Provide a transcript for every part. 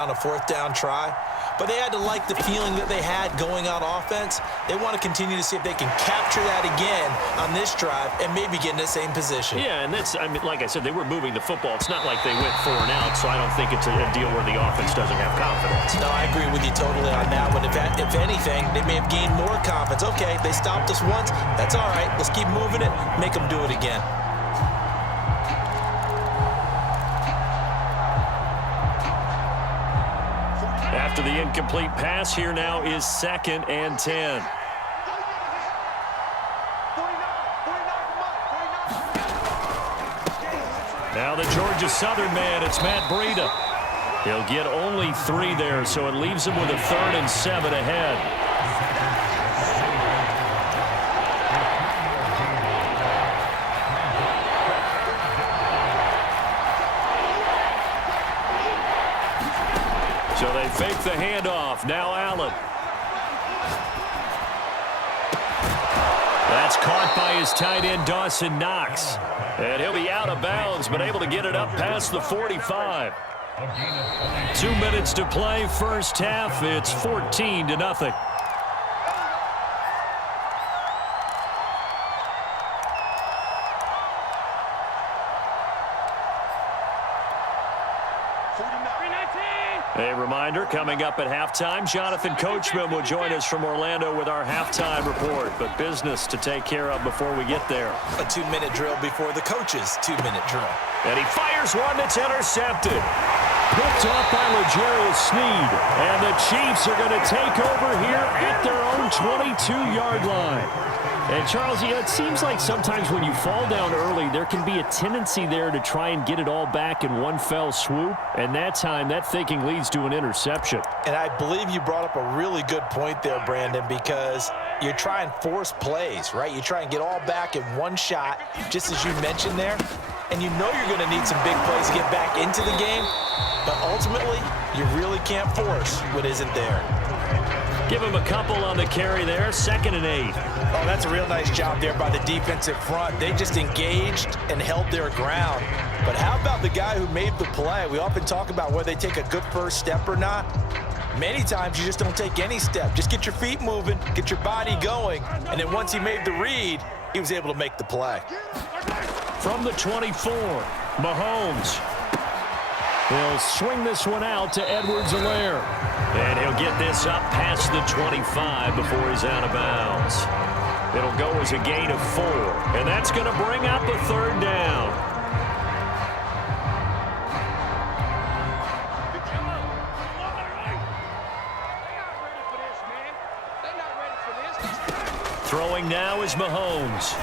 on a fourth down try, but they had to like the feeling that they had going on offense. They want to continue to see if they can capture that again on this drive and maybe get in the same position. Yeah, and that's, I mean, like I said, they were moving the football. It's not like they went 4 and out, so I don't think it's a deal where the offense doesn't have confidence. No, I agree with you totally on that one. If anything, they may have gained more confidence. Okay, they stopped us once. That's all right. Let's keep moving it. Make them do it again. After the incomplete pass, here now is 2nd and 10. Now the Georgia Southern man, it's Matt Breida. He'll get only 3 there, so it leaves him with a 3rd and 7 ahead. So they fake the handoff. Now Allen. That's caught by his tight end, Dawson Knox. And he'll be out of bounds, but able to get it up past the 45. 2 minutes to play, first half. It's 14-0. A reminder, coming up at halftime, Jonathan Coachman will join us from Orlando with our halftime report, but business to take care of before we get there. A 2-minute drill before the coach's 2-minute drill. And he fires one that's intercepted. Picked off by L'Jarius Sneed. And the Chiefs are going to take over here at their own 22-yard line. And, Charles, it seems like sometimes when you fall down early, there can be a tendency there to try and get it all back in one fell swoop. And that time, that thinking leads to an interception. And I believe you brought up a really good point there, Brandon, because you're trying to force plays, right? You try and get all back in one shot, just as you mentioned there. And you know you're going to need some big plays to get back into the game. But ultimately, you really can't force what isn't there. Give him a couple on the carry there, 2nd and 8. Oh, that's a real nice job there by the defensive front. They just engaged and held their ground. But how about the guy who made the play? We often talk about whether they take a good first step or not. Many times you just don't take any step. Just get your feet moving, get your body going, and then once he made the read, he was able to make the play. From the 24, Mahomes. He'll swing this one out to Edwards-Helaire. And he'll get this up past the 25 before he's out of bounds. It'll go as a gain of 4. And that's going to bring up a 3rd down. Throwing now is Mahomes.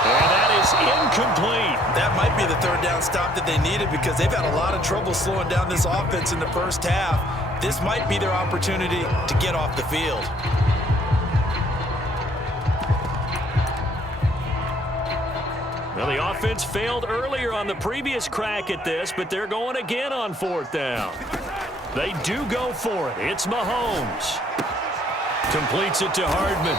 And that is incomplete. That might be the 3rd down stop that they needed because they've had a lot of trouble slowing down this offense in the first half. This might be their opportunity to get off the field. Well, the offense failed earlier on the previous crack at this, but they're going again on 4th down. They do go for it. It's Mahomes. Completes it to Hardman.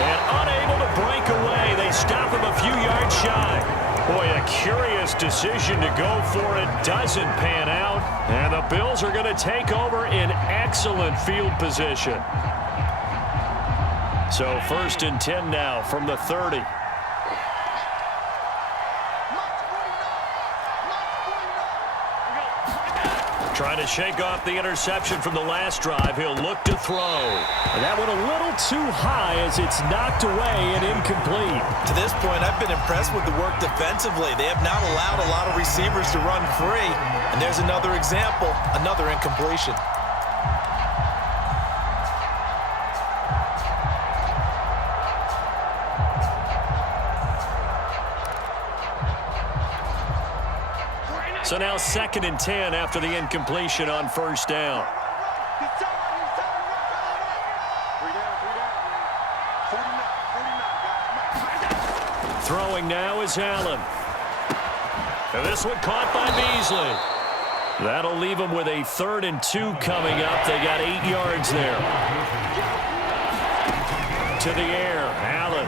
And unable to break away. They stop him a few yards shy. Boy, a curious decision to go for it. Doesn't pan out. And the Bills are going to take over in excellent field position. So 1st and 10 now from the 30. Trying to shake off the interception from the last drive. He'll look to throw. And that one a little too high as it's knocked away and incomplete. To this point, I've been impressed with the work defensively. They have not allowed a lot of receivers to run free. And there's another example, another incompletion. So now 2nd and 10 after the incompletion on 1st down. Throwing now is Allen. And this one caught by Beasley. That'll leave them with a 3rd and 2 coming up. They got 8 yards there. To the air, Allen.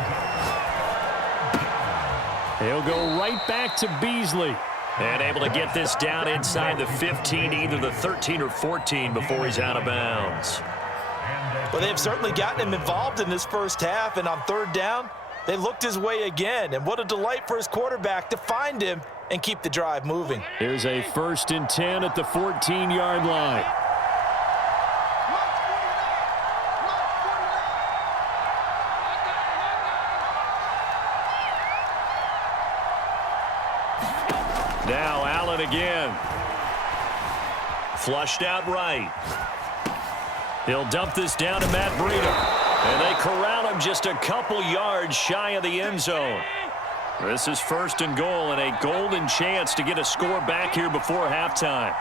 He'll go right back to Beasley. And able to get this down inside the 15, either the 13 or 14 before he's out of bounds. Well, they've certainly gotten him involved in this first half, and on third down, they looked his way again. And what a delight for his quarterback to find him and keep the drive moving. Here's a 1st and 10 at the 14-yard line. Now Allen again. Flushed out right. He'll dump this down to Matt Breida. And they corral him just a couple yards shy of the end zone. This is 1st and goal and a golden chance to get a score back here before halftime.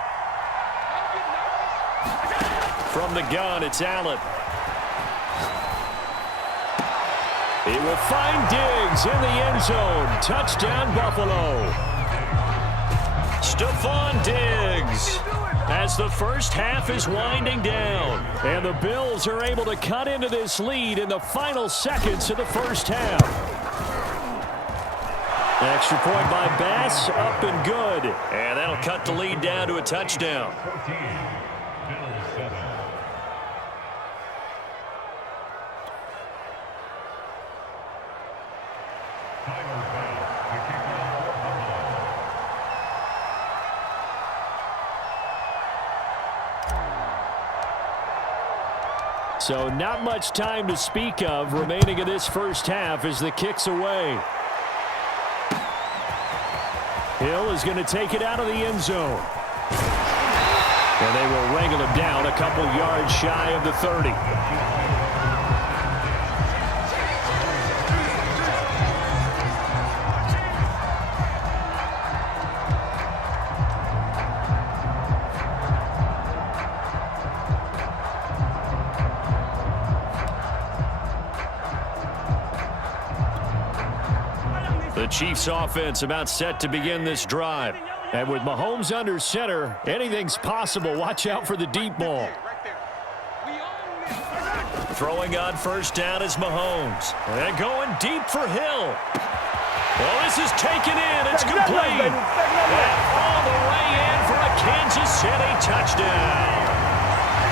From the gun, it's Allen. He will find Diggs in the end zone. Touchdown, Buffalo. Stephon Diggs as the first half is winding down. And the Bills are able to cut into this lead in the final seconds of the first half. Extra point by Bass, up and good. And that'll cut the lead down to a touchdown. So not much time to speak of remaining in this first half as the kick's away. Hill is going to take it out of the end zone. And they will wrangle him down a couple yards shy of the 30. The Chiefs offense about set to begin this drive. And with Mahomes under center, anything's possible. Watch out for the deep ball. Throwing on first down is Mahomes. And going deep for Hill. Well, this is taken in. It's complete. And all the way in for a Kansas City touchdown.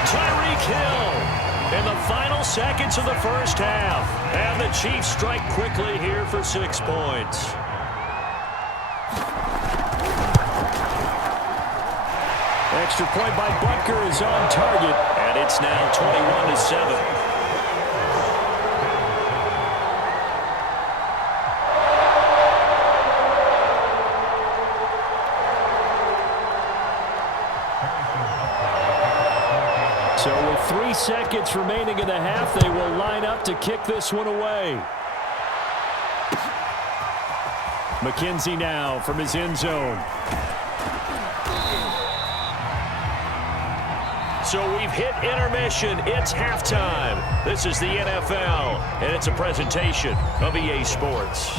Tyreek Hill in the final seconds of the first half. And the Chiefs strike quickly here for 6 points. Extra point by Butker is on target. And it's now 21-7. So with 3 seconds remaining in the half, they will line up to kick this one away. McKenzie now from his end zone. So we've hit intermission. It's halftime. This is the NFL, and it's a presentation of EA Sports.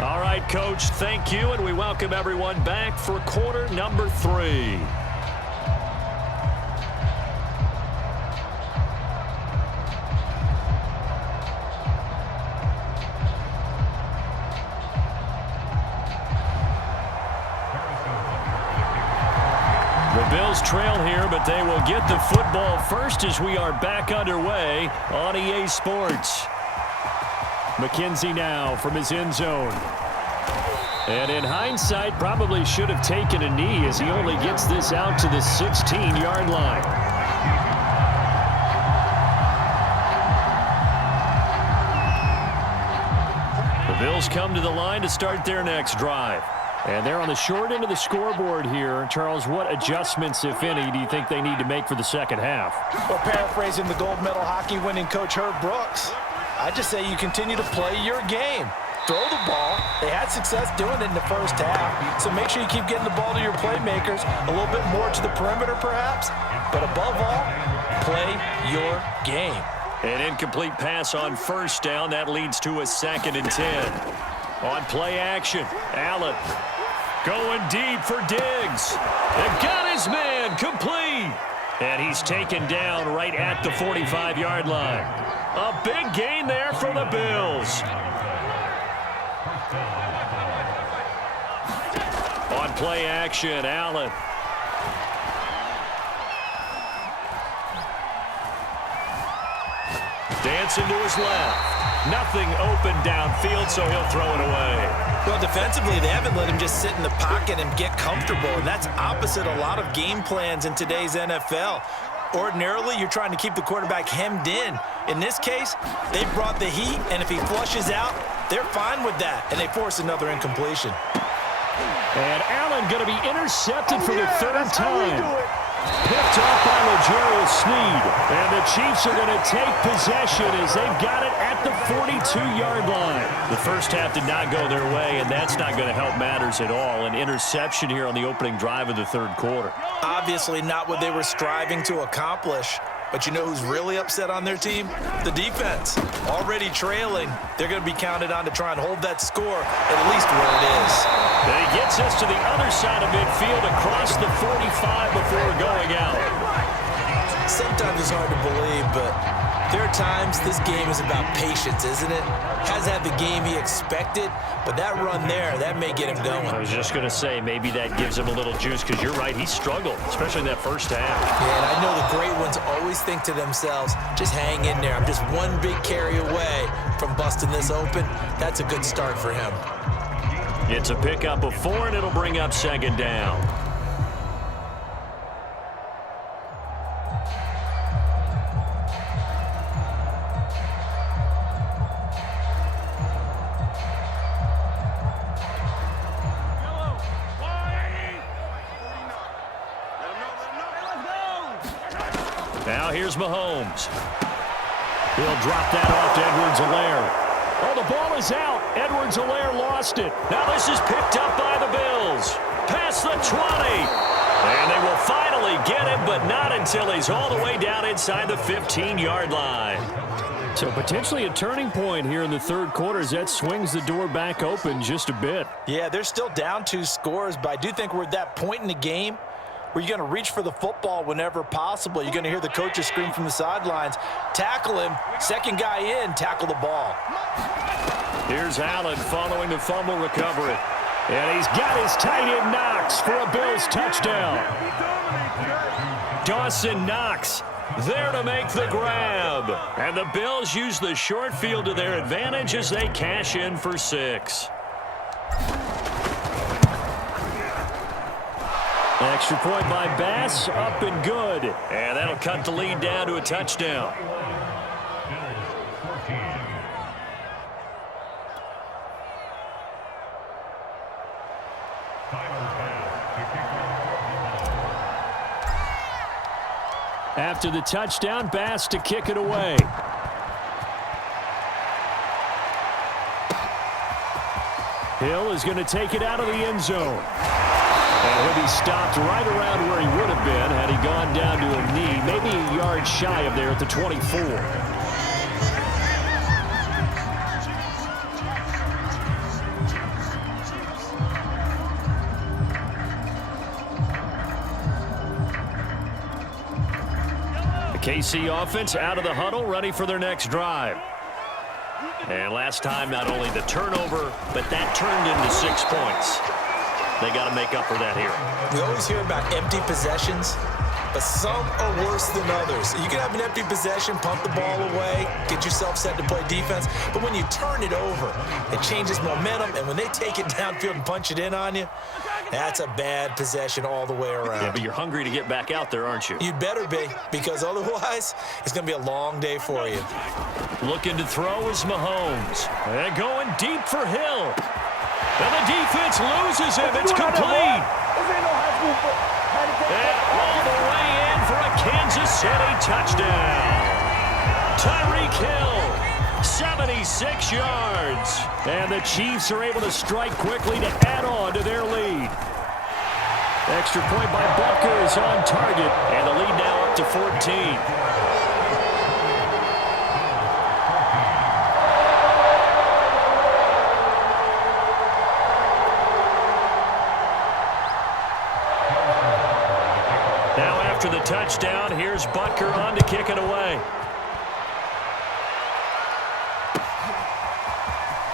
All right, Coach, thank you, and we welcome everyone back for quarter number 3. Bills trail here, but they will get the football first as we are back underway on EA Sports. McKenzie now from his end zone. And in hindsight, probably should have taken a knee as he only gets this out to the 16-yard line. The Bills come to the line to start their next drive. And they're on the short end of the scoreboard here. Charles, what adjustments, if any, do you think they need to make for the second half? Well, paraphrasing the gold medal hockey winning coach Herb Brooks, I just say you continue to play your game. Throw the ball. They had success doing it in the first half. So make sure you keep getting the ball to your playmakers, a little bit more to the perimeter perhaps. But above all, play your game. An incomplete pass on first down. That leads to a 2nd and 10. On play action, Allen going deep for Diggs. And got his man complete. And he's taken down right at the 45-yard line. A big gain there for the Bills. On play action. Allen. Dancing to his left. Nothing open downfield, so he'll throw it away. Well, defensively, they haven't let him just sit in the pocket and get comfortable, and that's opposite a lot of game plans in today's NFL. Ordinarily, you're trying to keep the quarterback hemmed in. In this case, they brought the heat, and if he flushes out, they're fine with that, and they force another incompletion. And Allen going to be intercepted for the third time. Picked off by L'Jarius Sneed. And the Chiefs are going to take possession as they've got it at the 42-yard line. The first half did not go their way, and that's not going to help matters at all. An interception here on the opening drive of the third quarter. Obviously not what they were striving to accomplish. But you know who's really upset on their team? The defense. Already trailing. They're going to be counted on to try and hold that score at least where it is. And he gets us to the other side of midfield across the 45 before going out. Sometimes it's hard to believe, but there are times this game is about patience, isn't it? Hasn't had the game he expected, but that run there, that may get him going. I was just going to say, maybe that gives him a little juice, because you're right, he struggled, especially in that first half. Yeah, and I know the great ones always think to themselves, just hang in there. I'm just one big carry away from busting this open. That's a good start for him. It's a pickup of 4, and it'll bring up second down. Now here's Mahomes. He'll drop that off to Edwards-Helaire. Oh, the ball is out. Edwards-Helaire lost it. Now this is picked up by the Bills. Past the 20. And they will finally get him, but not until he's all the way down inside the 15-yard line. So potentially a turning point here in the third quarter as that swings the door back open just a bit. Yeah, they're still down 2 scores, but I do think we're at that point in the game where you're going to reach for the football whenever possible. You're going to hear the coaches scream from the sidelines, tackle him, second guy in, tackle the ball. Here's Allen following the fumble recovery. And he's got his tight end Knox for a Bills touchdown. Dawson Knox there to make the grab. And the Bills use the short field to their advantage as they cash in for 6. Extra point by Bass, up and good. And that'll cut the lead down to a touchdown. After the touchdown, Bass to kick it away. Hill is going to take it out of the end zone. And he'll be stopped right around where he would have been had he gone down to a knee, maybe a yard shy of there at the 24. The KC offense out of the huddle, ready for their next drive. And last time, not only the turnover, but that turned into 6 points. They got to make up for that here. We always hear about empty possessions, but some are worse than others. You can have an empty possession, pump the ball away, get yourself set to play defense, but when you turn it over, it changes momentum, and when they take it downfield and punch it in on you, that's a bad possession all the way around. Yeah, but you're hungry to get back out there, aren't you? You'd better be, because otherwise, it's going to be a long day for you. Looking to throw is Mahomes. And going deep for Hill. And the defense loses him. It's complete. And all the way in for a Kansas City touchdown. Tyreek Hill, 76 yards. And the Chiefs are able to strike quickly to add on to their lead. Extra point by Butker is on target. And the lead now up to 14. After the touchdown, here's Butker on to kick it away.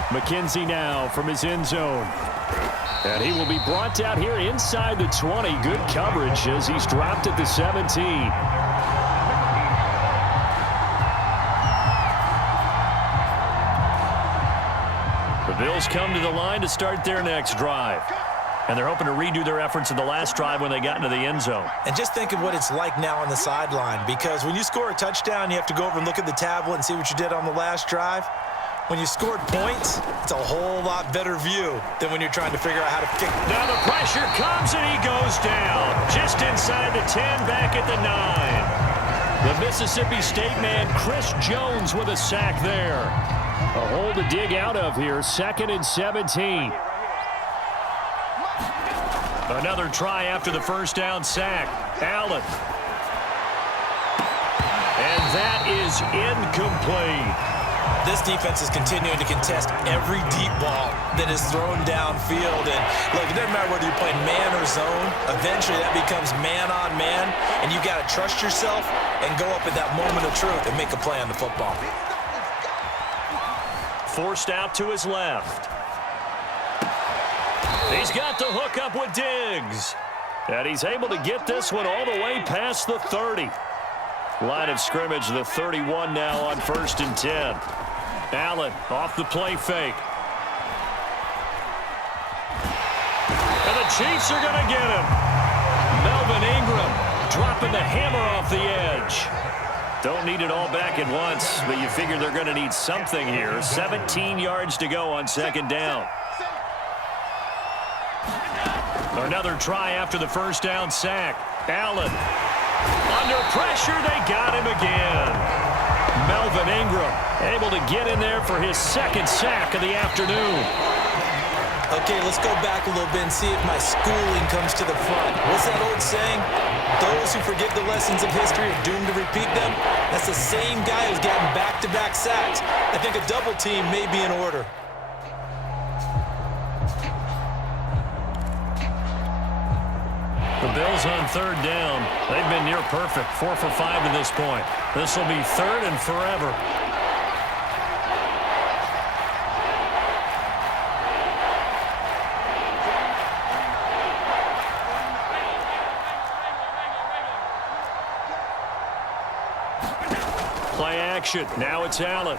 McKenzie now from his end zone. And he will be brought down here inside the 20. Good coverage as he's dropped at the 17. The Bills come to the line to start their next drive. And they're hoping to redo their efforts in the last drive when they got into the end zone. And just think of what it's like now on the sideline, because when you score a touchdown, you have to go over and look at the tablet and see what you did on the last drive. When you scored points, it's a whole lot better view than when you're trying to figure out how to fix it. Now the pressure comes and he goes down. Just inside the 10, back at the 9. The Mississippi State man, Chris Jones, with a sack there. A hole to dig out of here, 2nd and 17. Another try after the first down sack. Allen. And that is incomplete. This defense is continuing to contest every deep ball that is thrown downfield. And look, it doesn't matter whether you're playing man or zone. Eventually that becomes man on man. And you got to trust yourself and go up at that moment of truth and make a play on the football. Forced out to his left. He's got the hook up with Diggs. And he's able to get this one all the way past the 30. Line of scrimmage, the 31 now on 1st and 10. Allen off the play fake. And the Chiefs are going to get him. Melvin Ingram dropping the hammer off the edge. Don't need it all back at once, but you figure they're going to need something here. 17 yards to go on 2nd down. Another try after the first down sack. Allen. Under pressure, they got him again. Melvin Ingram able to get in there for his 2nd sack of the afternoon. Okay, let's go back a little bit and see if my schooling comes to the front. What's that old saying? Those who forget the lessons of history are doomed to repeat them. That's the same guy who's gotten back-to-back sacks. I think a double team may be in order. The Bills on 3rd down. They've been near perfect, 4 for 5 to this point. This will be 3rd and forever. Play action. Now it's Allen.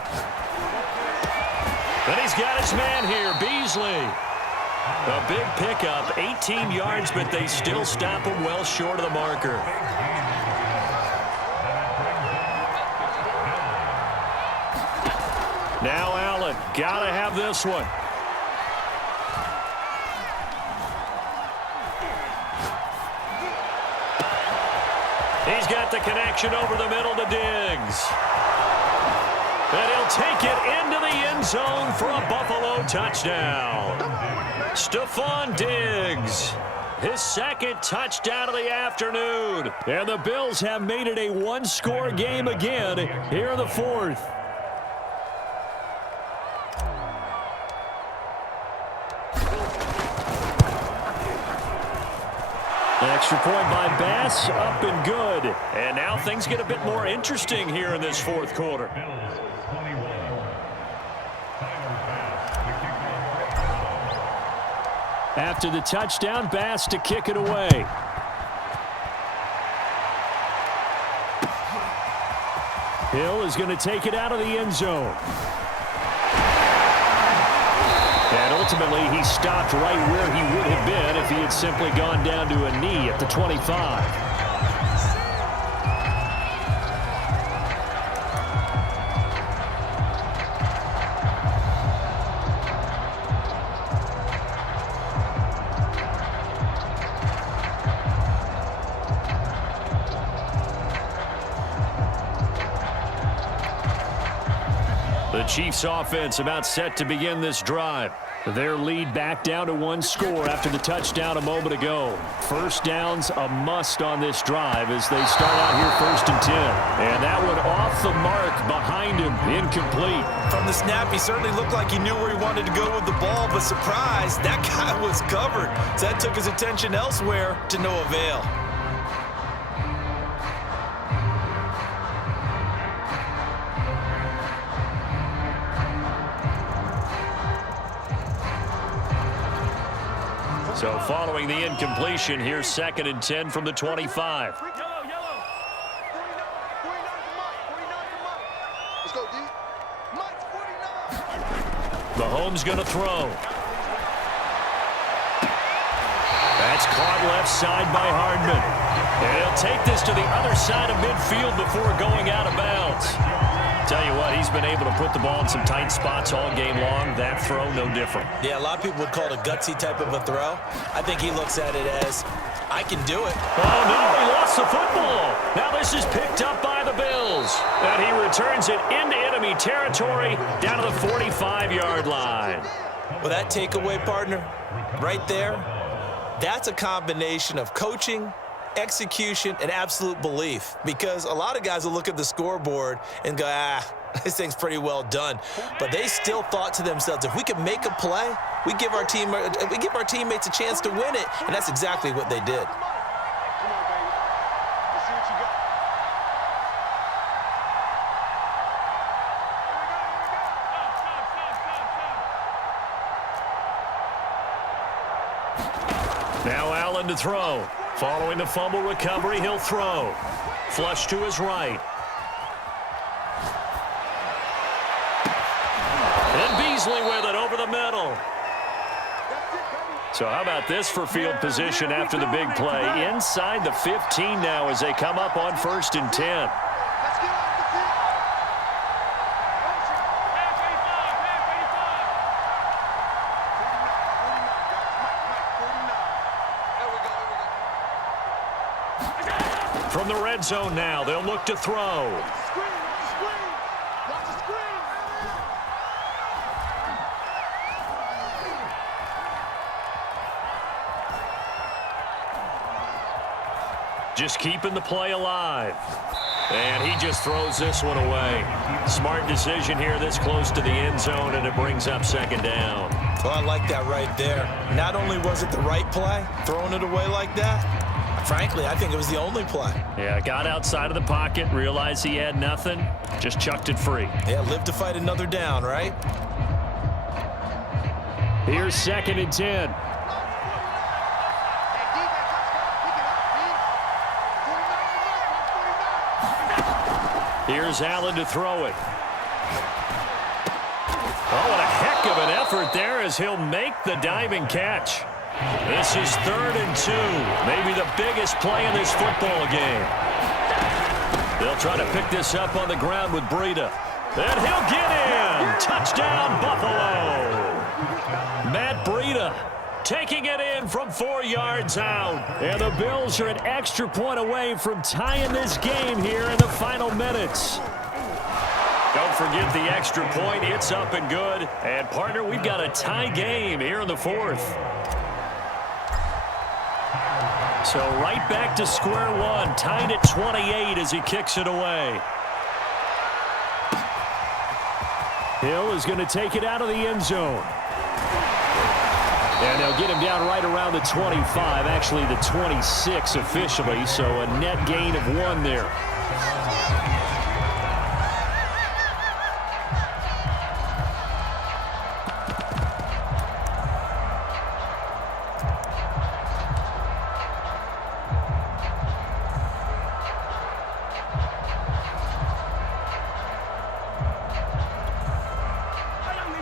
And he's got his man here, Beasley. A big pickup, 18 yards, but they still stop him well short of the marker. Now Allen, gotta have this one. He's got the connection over the middle to Diggs. And he'll take it into the end zone for a Buffalo touchdown. Stephon Diggs, his 2nd touchdown of the afternoon. And the Bills have made it a one-score game again here in the 4th. Extra point by Bass, up and good. And now things get a bit more interesting here in this 4th quarter. After the touchdown, Bass to kick it away. Hill is going to take it out of the end zone. And ultimately, he stopped right where he would have been if he had simply gone down to a knee at the 25. The Chiefs offense about set to begin this drive. Their lead back down to 1 score after the touchdown a moment ago. First down's a must on this drive as they start out here 1st and 10. And that one off the mark behind him, incomplete. From the snap, he certainly looked like he knew where he wanted to go with the ball, but surprise, that guy was covered. So that took his attention elsewhere to no avail. So following the incompletion, here's 2nd and 10 from the 25. Mahomes going to throw. That's caught left side by Hardman. And he'll take this to the other side of midfield before going out of bounds. Tell you what, he's been able to put the ball in some tight spots all game long. That throw, no different. Yeah, a lot of people would call it a gutsy type of a throw. I think he looks at it as, I can do it. Oh, no, he lost the football. Now this is picked up by the Bills. And he returns it into enemy territory down to the 45-yard line. Well, that takeaway, partner, right there, that's a combination of coaching, execution, and absolute belief. Because a lot of guys will look at the scoreboard and go, this thing's pretty well done. But they still thought to themselves, if we can make a play, we give our teammates a chance to win it. And that's exactly what they did. Now Allen to throw. Following the fumble recovery, he'll throw. Flush to his right. And Beasley with it over the middle. So how about this for field position after the big play? Inside the 15 now as they come up on 1st and 10. From the red zone now, they'll look to throw. Just keeping the play alive. And he just throws this one away. Smart decision here this close to the end zone, and it brings up 2nd down. Well, I like that right there. Not only was it the right play, throwing it away like that, frankly, I think it was the only play. Yeah, got outside of the pocket, realized he had nothing, just chucked it free. Yeah, live to fight another down, right? Here's 2nd and 10. Here's Allen to throw it. Oh, what a heck of an effort there as he'll make the diving catch. This is 3rd and 2. Maybe the biggest play in this football game. They'll try to pick this up on the ground with Breida. And he'll get in. Touchdown, Buffalo. Matt Breida taking it in from 4 yards out. And the Bills are an extra point away from tying this game here in the final minutes. Don't forget the extra point. It's up and good. And, partner, we've got a tie game here in the 4th. So right back to square one, tied at 28 as he kicks it away. Hill is going to take it out of the end zone. And they'll get him down right around the 25, actually the 26 officially, so a net gain of 1 there.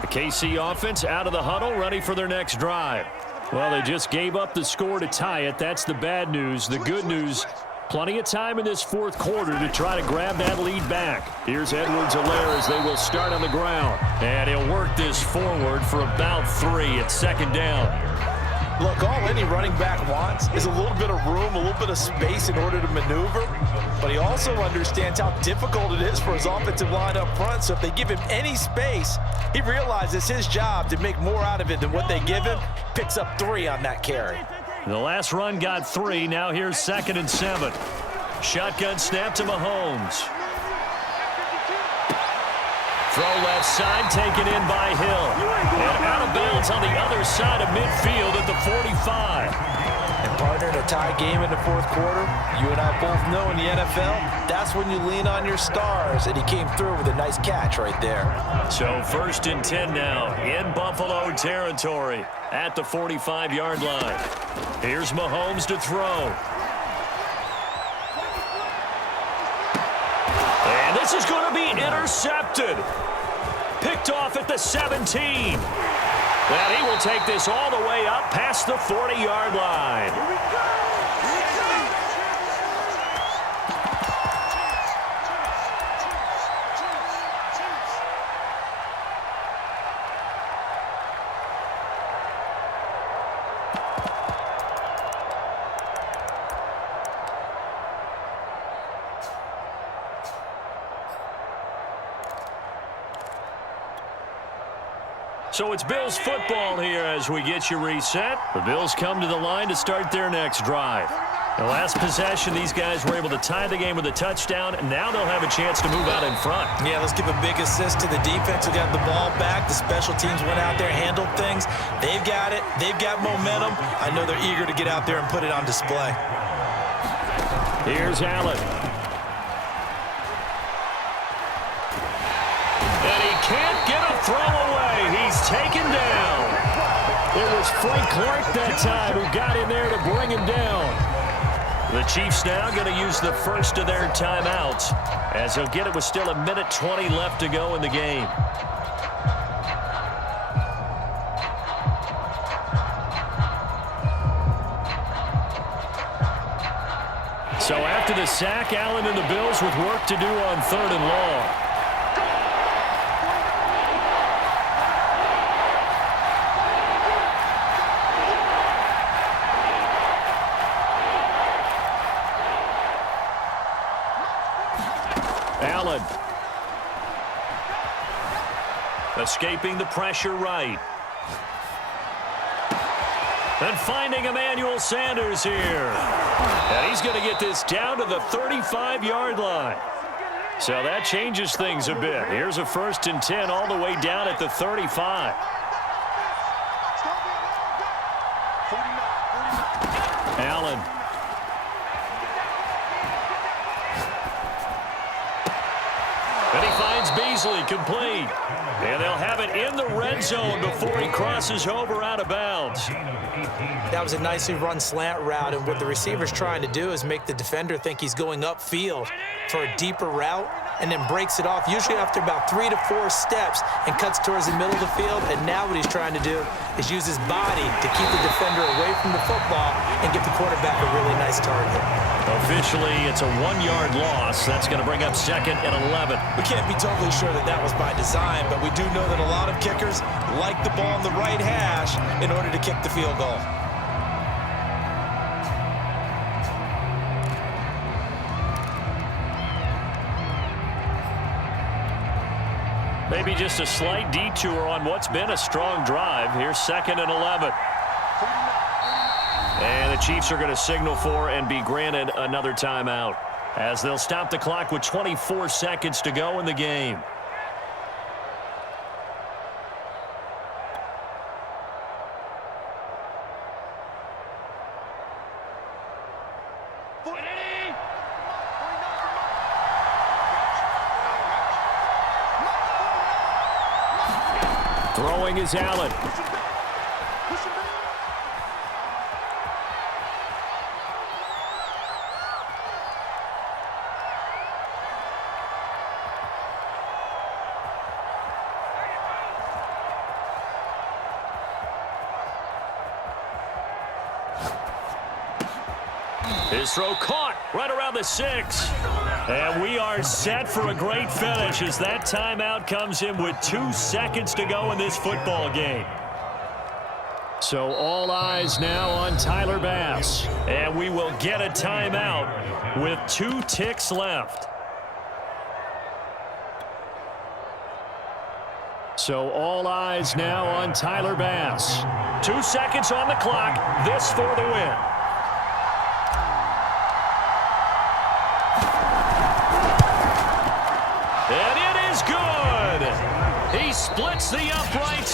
KC offense out of the huddle, ready for their next drive. Well, they just gave up the score to tie it. That's the bad news. The good news, plenty of time in this 4th quarter to try to grab that lead back. Here's Edwards-Helaire as they will start on the ground. And he'll work this forward for about 3 at 2nd down. Look, all any running back wants is a little bit of room, a little bit of space in order to maneuver. But he also understands how difficult it is for his offensive line up front. So if they give him any space, he realizes his job to make more out of it than what they give him. Picks up 3 on that carry. The last run got 3. Now here's 2nd and 7. Shotgun snap to Mahomes. Throw left side, taken in by Hill. And out of bounds on the other side of midfield at the 45. And partner, in a tie game in the fourth quarter, you and I both know in the NFL, that's when you lean on your stars, and he came through with a nice catch right there. So 1st and 10 now in Buffalo territory at the 45-yard line. Here's Mahomes to throw. And this is going to be intercepted. Picked off at the 17. And he will take this all the way up past the 40-yard line. Here we go. So it's Bills football here as we get you reset. The Bills come to the line to start their next drive. The last possession, these guys were able to tie the game with a touchdown, and now they'll have a chance to move out in front. Yeah, let's give a big assist to the defense who got the ball back. The special teams went out there, handled things. They've got it. They've got momentum. I know they're eager to get out there and put it on display. Here's Allen. And he can't get a throw away. He's taken down. It was Frank Clark that time who got in there to bring him down. The Chiefs now going to use the first of their timeouts as he'll get it with still 1:20 left to go in the game. So after the sack, Allen and the Bills with work to do on 3rd and long. Allen. Escaping the pressure right. And finding Emmanuel Sanders here. And he's going to get this down to the 35-yard line. So that changes things a bit. Here's a 1st and 10 all the way down at the 35. Allen. And he finds Beasley complete. And they'll have it in the red zone before he crosses over out of bounds. That was a nicely run slant route, and what the receiver's trying to do is make the defender think he's going upfield for a deeper route and then breaks it off, usually after about 3 to 4 steps, and cuts towards the middle of the field. And now what he's trying to do is use his body to keep the defender away from the football and get the quarterback a really nice target. Officially, it's a 1-yard loss. That's going to bring up 2nd and 11. We can't be totally sure that that was by design, but we do know that a lot of kickers like the ball on the right hash in order to kick the field goal. Maybe just a slight detour on what's been a strong drive. Here's 2nd and 11. And the Chiefs are going to signal for and be granted another timeout as they'll stop the clock with 24 seconds to go in the game. Throwing is Allen. His throw caught right around the 6. And we are set for a great finish as that timeout comes in with 2 seconds to go in this football game. So all eyes now on Tyler Bass. And we will get a timeout with 2 ticks left. So all eyes now on Tyler Bass. 2 seconds on the clock. This for the win. And it is good. He splits the uprights.